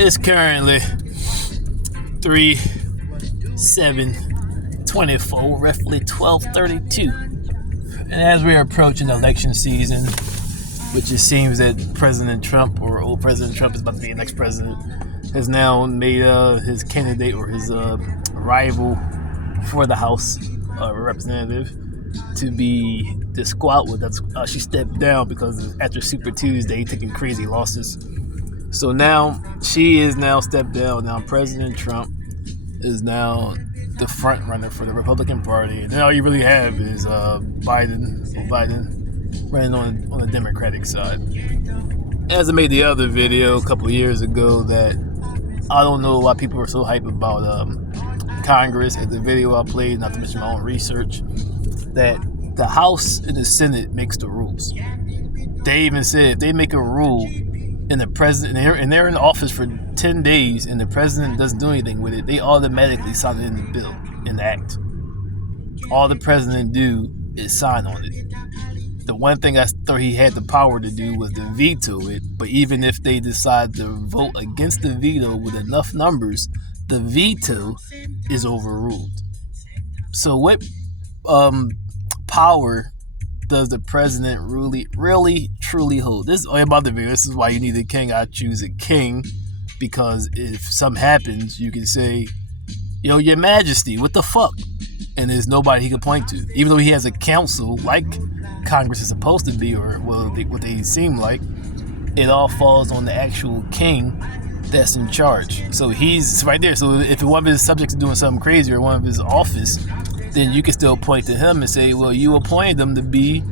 It's currently 3/7/24, roughly 12:32. And as we are approaching election season, which it seems that President Trump, or old President Trump is about to be the next president, has now made his candidate or his rival for the House representative to be disqualified. She stepped down because after Super Tuesday taking crazy losses. So now she is now stepped down. Now President Trump is now the front runner for the Republican Party, and then all you really have is Biden running on the Democratic side. As I made the other video a couple of years ago, that I don't know why people are so hyped about Congress. At the video I played, not to mention my own research, that the House and the Senate makes the rules. They even said if they make a rule and the president and they're in office for 10 days and the president doesn't do anything with it, they automatically sign it in the bill, in the act. All the president do is sign on it. The one thing I thought he had the power to do was to veto it, but even if they decide to vote against the veto with enough numbers, the veto is overruled. So what power does the president really, truly hold? This is all about the video. This is why you need a king. I choose a king, because if something happens, you can say, yo, your majesty, what the fuck? And there's nobody he can point to. Even though he has a council like Congress is supposed to be, or what they seem like, it all falls on the actual king that's in charge. So he's right there. So if one of his subjects is doing something crazy, or one of his office, then you can still point to him and say, well, you appointed him to be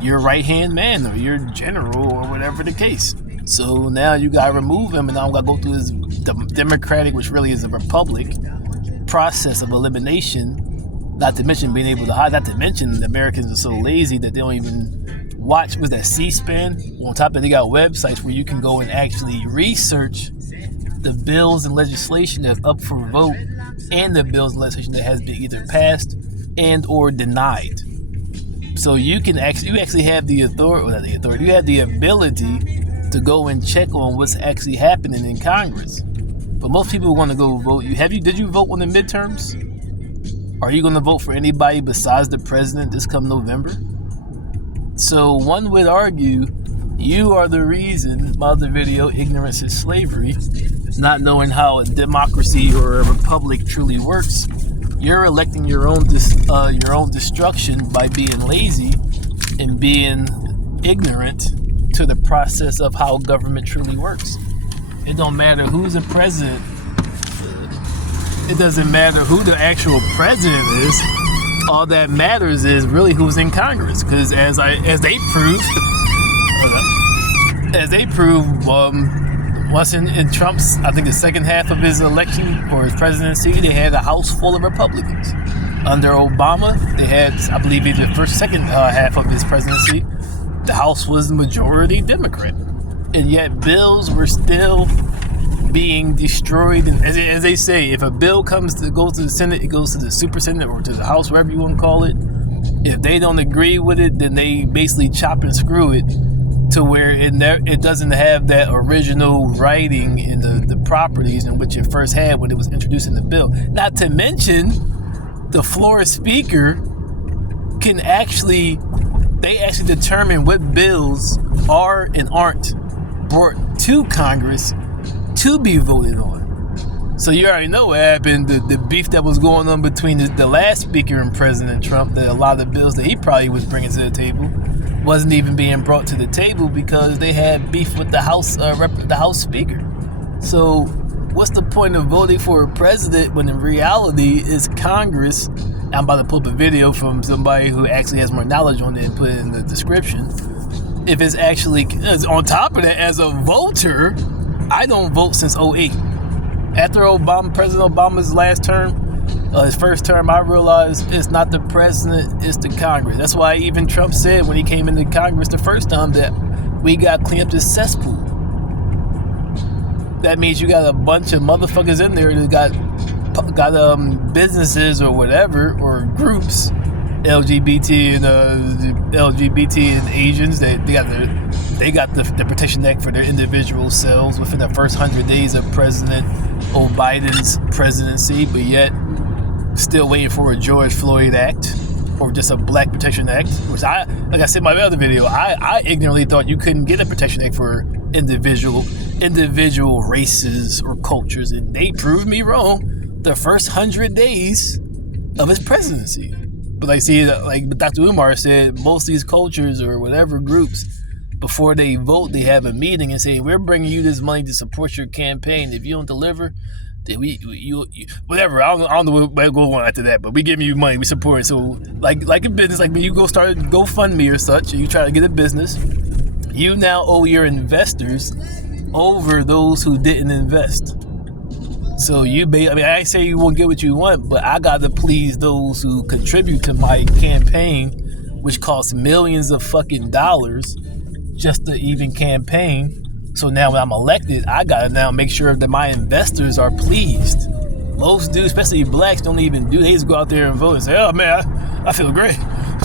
your right-hand man or your general or whatever the case. So now you got to remove him, and now I'm going to go through this democratic, which really is a republic, process of elimination, not to mention being able to hide, not to mention Americans are so lazy that they don't even watch, with that C-SPAN. On top of it, they got websites where you can go and actually research the bills and legislation that's up for vote, and the bills and legislation that has been either passed and or denied. So you actually have the authority, or not the authority, you have the ability to go and check on what's actually happening in Congress. But most people want to go vote. Did you vote on the midterms? Are you going to vote for anybody besides the president this come November? So one would argue you are the reason, my other video, Ignorance is Slavery, not knowing how a democracy or a republic truly works. You're electing your own destruction by being lazy and being ignorant to the process of how government truly works. It don't matter who's the president. It doesn't matter who the actual president is. All that matters is really who's in Congress. Because as they proved, once in Trump's, I think the second half of his election or his presidency, they had a House full of Republicans. Under Obama, they had, I believe, the second half of his presidency, the House was majority Democrat. And yet bills were still being destroyed. And as they say, if a bill goes to the Senate, it goes to the Super Senate or to the House, whatever you want to call it. If they don't agree with it, then they basically chop and screw it to where it doesn't have that original writing in the properties in which it first had when it was introduced in the bill. Not to mention, the floor speaker can actually determine what bills are and aren't brought to Congress to be voted on. So you already know what happened, the beef that was going on between the last speaker and President Trump, that a lot of the bills that he probably was bringing to the table wasn't even being brought to the table because they had beef with the House Speaker. So what's the point of voting for a president when in reality it's Congress? I'm about to pull up a video from somebody who actually has more knowledge on it and put it in the description. If it's actually, on top of that, as a voter, I don't vote since 2008. After President Obama's last term, his first term, I realized it's not the president, it's the Congress. That's why even Trump said when he came into Congress the first time that we got to clean up this cesspool. That means you got a bunch of motherfuckers in there that got businesses or whatever, or groups LGBT and LGBT and Asians that they got the Protection Act for their individual selves within the first 100 days of President Biden's presidency, but yet still waiting for a George Floyd Act or just a Black Protection Act, which like I said in my other video, I ignorantly thought you couldn't get a Protection Act for individual races or cultures, and they proved me wrong the first 100 days of his presidency. But like Dr. Umar said, most of these cultures or whatever groups, before they vote, they have a meeting and say, we're bringing you this money to support your campaign. If you don't deliver, then you whatever. I don't know what goes on after that, but we giving you money, we support it. So like in business, like when you go start GoFundMe or such, and you try to get a business, you now owe your investors over those who didn't invest. So I say you won't get what you want, but I got to please those who contribute to my campaign, which costs millions of fucking dollars just to even campaign. So now when I'm elected, I got to now make sure that my investors are pleased. Most dudes, especially blacks, don't even do. They just go out there and vote and say, oh man, I feel great. I'm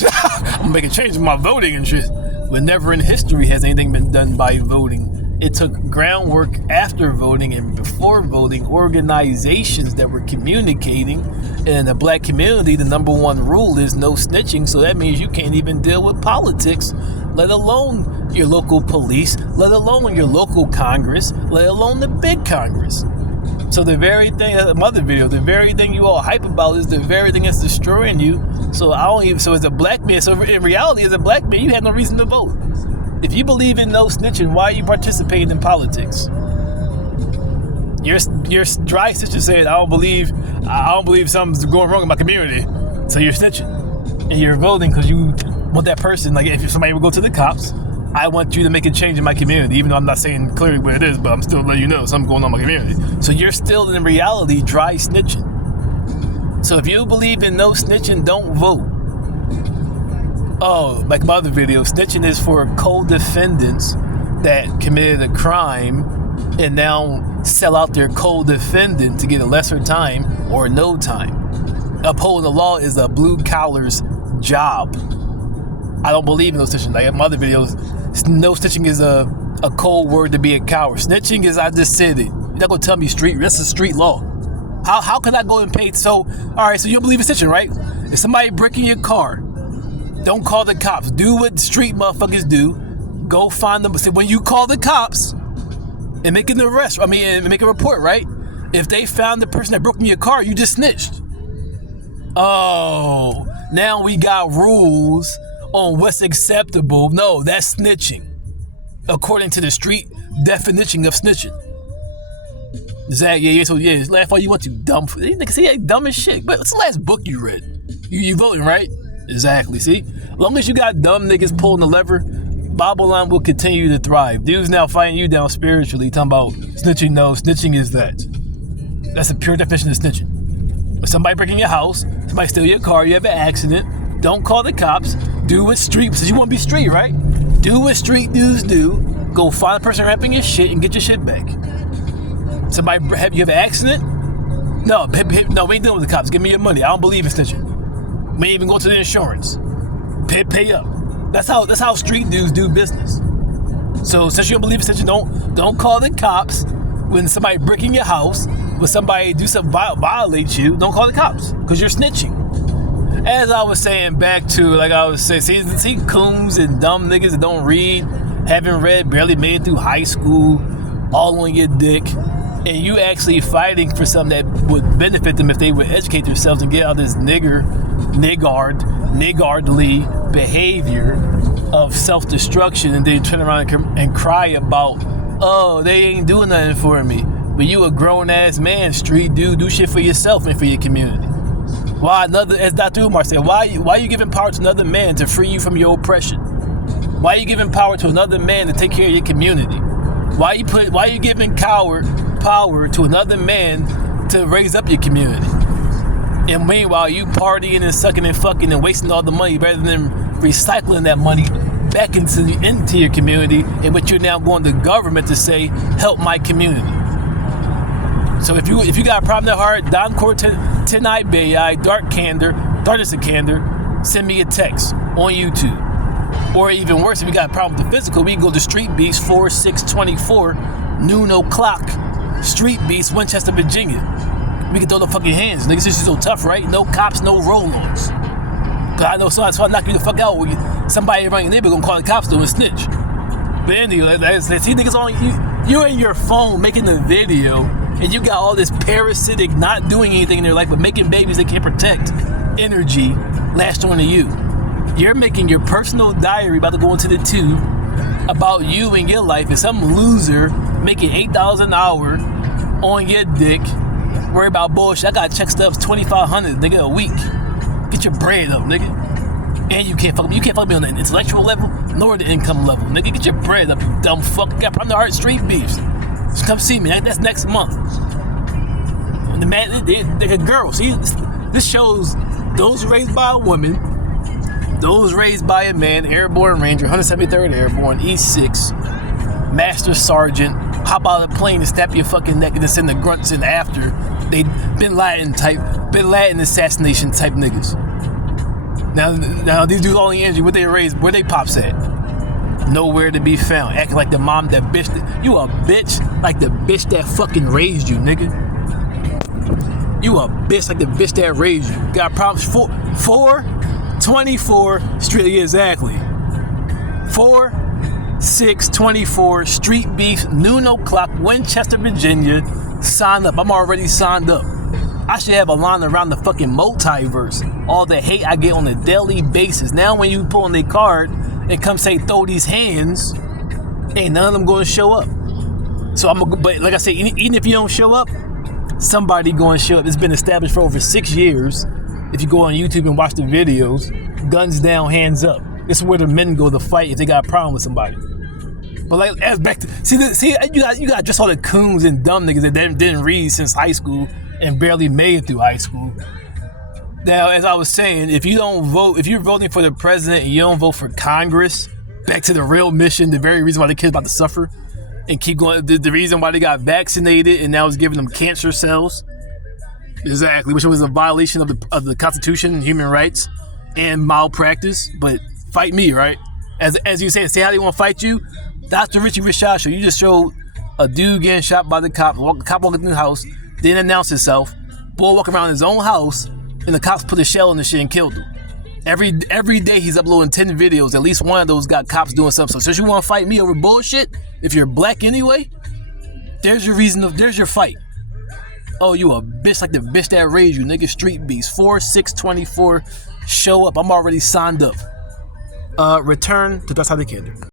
going to make a change in my voting and shit. But never in history has anything been done by voting. It took groundwork after voting and before voting, organizations that were communicating. And in the black community, the number one rule is no snitching. So that means you can't even deal with politics, let alone your local police, let alone your local Congress, let alone the big Congress. So the very thing, another video, the very thing you all hype about is the very thing that's destroying you. So as a black man, so in reality, as a black man, you had no reason to vote. If you believe in no snitching, why are you participating in politics? You're dry snitching saying, I don't believe something's going wrong in my community. So you're snitching. And you're voting because you want that person, like if somebody would go to the cops, I want you to make a change in my community, even though I'm not saying clearly what it is, but I'm still letting you know something's going on in my community. So you're still in reality dry snitching. So if you believe in no snitching, don't vote. Oh, like my other video, snitching is for co-defendants that committed a crime and now sell out their co-defendant to get a lesser time or no time. Upholding the law is a blue collar's job. I don't believe in no snitching. Like in my other videos, no snitching is a cold word to be a coward. Snitching is, I just said it. You're not going to tell me this is street law. How can I go and pay? So, all right, so you don't believe in snitching, right? If somebody breaking your car, don't call the cops. Do what street motherfuckers do. Go find them. See, when you call the cops and make an arrest, and make a report, right? If they found the person that broke in your car, you just snitched. Oh, now we got rules on what's acceptable. No, that's snitching, according to the street definition of snitching. Exactly. Yeah. So yeah, laugh all you want to, dumb. You niggas say dumb as shit. But what's the last book you read? You voting, right? Exactly. See, as long as you got dumb niggas pulling the lever, Babylon will continue to thrive. Dudes now fighting you down spiritually, talking about snitching. No, snitching is that. That's a pure definition of snitching. If somebody breaking your house, somebody steal your car, you have an accident, don't call the cops. Do what street, since you want to be street, right? Do what street dudes do. Go find the person rapping your shit and get your shit back. You have an accident? No, we ain't dealing with the cops. Give me your money. I don't believe in snitching. May even go to the insurance. Pay up. That's how street dudes do business. So since you don't believe in snitching, don't call the cops when somebody breaking your house, when somebody do something violates you. Don't call the cops because you're snitching. As I was saying back to, like I was saying, see coons and dumb niggas that don't read, haven't read, barely made it through high school, all on your dick. And you actually fighting for something that would benefit them if they would educate themselves and get out of this niggardly behavior of self-destruction, and then turn around and cry about, oh, they ain't doing nothing for me. But you a grown-ass man, street dude, do shit for yourself and for your community. Why as Dr. Umar said, why you giving power to another man to free you from your oppression? Why are you giving power to another man to take care of your community? Why you giving power to another man to raise up your community? And meanwhile, you partying and sucking and fucking and wasting all the money rather than recycling that money back into your community, in which you're now going to government to say, help my community. So if you got a problem at heart, Don Cortenai Bayai, darkness of candor, send me a text on YouTube. Or even worse, if you got a problem with the physical, we can go to Street Beast 4624, noon o'clock. Street Beast, Winchester, Virginia. We can throw the fucking hands. Niggas, this is so tough, right? No cops, no roll-ons. Cause I know so I knock you the fuck out with you. Somebody around your neighbor gonna call the cops to and snitch. But anyway, see niggas on you're in your phone making the video, and you got all this parasitic, not doing anything in their life, but making babies they can't protect energy lashed onto you. You're making your personal diary about to go into the tube about you and your life, and some loser making $8 an hour on your dick, worry about bullshit. I got check stubs $2,500, nigga, a week. Get your bread up, nigga. And you can't fuck me on the intellectual level nor the income level, nigga. Get your bread up, you dumb fuck. You got problem to heart Street Beefs. Just come see me. That's next month. And the man, they're a girl. See, this shows those raised by a woman, those raised by a man, Airborne Ranger, 173rd Airborne, E6, Master Sergeant, hop out of the plane and snap your fucking neck and then send the grunts in after. They Bin Laden assassination type niggas. Now these dudes only injured, what they raised, where they pops at? Nowhere to be found. Acting like the mom, that bitch, you a bitch like the bitch that fucking raised you, nigga. You a bitch like the bitch that raised you. Got problems 424 Street, yeah, exactly. 4624 Street Beef, noon o'clock, Winchester, Virginia. Sign up. I'm already signed up. I should have a line around the fucking multiverse. All the hate I get on a daily basis. Now when you pull on their card and come say throw these hands, ain't none of them going to show up. So but like I said, even if you don't show up, somebody going to show up. It's been established for over 6 years. If you go on YouTube and watch the videos, guns down, hands up. This is where the men go to fight if they got a problem with somebody. But like, as back to see, you got just all the coons and dumb niggas that didn't read since high school and barely made it through high school. Now, as I was saying, if you don't vote, if you're voting for the president and you don't vote for Congress, back to the real mission, the very reason why the kids about to suffer and keep going, the reason why they got vaccinated and now it's giving them cancer cells, exactly, which was a violation of the Constitution and human rights and malpractice. But fight me, right? As you say how they want to fight you. Dr. Richie Rashad show. You just showed a dude getting shot by the cop walking through the house, didn't announce himself, boy walking around his own house, and the cops put a shell in the shit and killed him. Every day he's uploading 10 videos. At least one of those got cops doing something. So since you want to fight me over bullshit, if you're black anyway, there's your reason. There's your fight. Oh, you a bitch like the bitch that raised you, nigga. Street Beast 4624. Show up. I'm already signed up. Return to That's How They Candor.